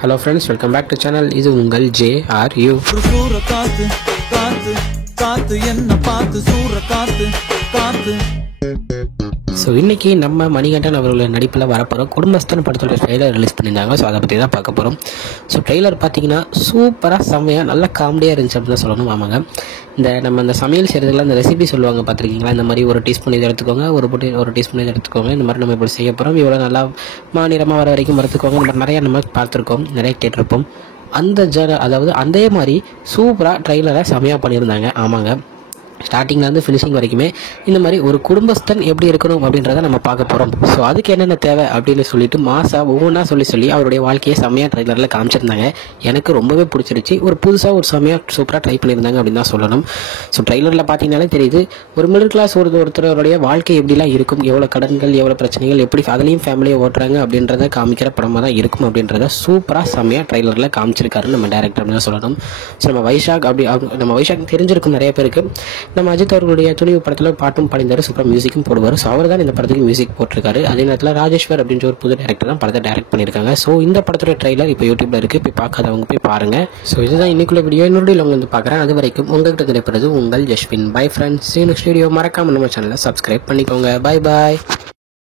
Hello friends, welcome back to channel. இது உங்கள் JRU. So இன்றைக்கி நம்ம மணிகண்டன் அவர்களோட நடிப்பில் வரப்போகிற குடும்பஸ்தன் படத்தோட ட்ரெய்லர் ரிலீஸ் பண்ணியிருந்தாங்க. ஸோ அதை பற்றி தான் பார்க்க போகிறோம். ஸோ ட்ரெய்லர் பார்த்தீங்கன்னா சூப்பராக செம்மையாக நல்ல காமெடியாக இருந்துச்சு அப்படின்னு தான் சொல்லணும். ஆமாங்க, நம்ம இந்த சமையல் செய்கிறதுல இந்த ரெசிபி சொல்லுவாங்க பார்த்துருக்கீங்களா, இந்த மாதிரி ஒரு டீஸ்பூன் இதை எடுத்துக்கோங்க, ஒரு டீஸ்பூன் இதை எடுத்துக்கோங்க, இந்த மாதிரி நம்ம இப்படி செய்ய போகிறோம், இவ்வளோ நல்லா மாநிலமாக வர வரைக்கும் வறுத்துக்கோங்க, இந்த மாதிரி நிறையா நம்ம பார்த்துருக்கோம், நிறைய கேட்டிருப்போம். அதாவது அதே மாதிரி சூப்பராக ட்ரெய்லரை செம்மையாக பண்ணியிருந்தாங்க. ஆமாங்க, ஸ்டார்டிங்லேருந்து ஃபினிஷிங் வரைக்குமே இந்த மாதிரி ஒரு குடும்பஸ்தன் எப்படி இருக்கணும் அப்படின்றத நம்ம பார்க்க போகிறோம். ஸோ அதுக்கு என்னென்ன தேவை அப்படின்னு சொல்லிட்டு மாசா ஒவ்வொன்றா சொல்லி அவருடைய வாழ்க்கையை செம்மையாக ட்ரெய்லரில் காமிச்சிருந்தாங்க. எனக்கு ரொம்பவே பிடிச்சிருச்சு. ஒரு புதுசாக ஒரு செம்மையாக சூப்பராக ட்ரை பண்ணியிருந்தாங்க அப்படின்னு தான் சொல்லணும். ஸோ ட்ரெய்லரில் பார்த்தீங்கன்னாலே தெரியுது ஒரு மிடில் கிளாஸ் ஒருத்தருடைய வாழ்க்கை எப்படிலாம் இருக்கும், எவ்வளோ கடன்கள், எவ்வளோ பிரச்சனைகள், எப்படி அதுலேயும் ஃபேமிலியை ஓட்டுறாங்க அப்படின்றத காமிக்கிற படமாக தான் இருக்கும் அப்படின்றத சூப்பராக செம்மையாக ட்ரெய்லரில் காமிச்சிருக்காரு நம்ம டேரக்டர் அப்படின்னு தான் சொல்லணும். ஸோ நம்ம வைஷாக் தெரிஞ்சிருக்கும் நிறைய பேருக்கு. நம்ம அஜித் அவர்களுடைய துணிவு படத்தில் பாட்டும் பாடிந்தார், சூப்பராக மியூசிக்கும் போடுவார். ஸோ அவர் தான் இந்த படத்துக்கு மியூசிக் போட்டிருக்காரு. அதே நேரத்தில் ராஜேஸ்வர் அப்படின்ற ஒரு புது டேரக்டர் தான் படத்தை டைரக்ட் பண்ணியிருக்காங்க. ஸோ இந்த படத்தோட ட்ரெய்லர் இப்போ யூடியூப்ல இருக்குது, போய் பார்க்காதவங்க போய் பாருங்கள். ஸோ இதுதான் இன்னைக்குள்ள வீடியோ. இன்னொரு உங்க வந்து பார்க்குறேன். அது வரைக்கும் உங்கள்கிட்ட கிடைப்பது உங்கள் Jaswin. Bye friends, next video. மறக்காம நம்ம சேனலை சப்ஸ்கிரைப் பண்ணிக்கோங்க. Bye bye.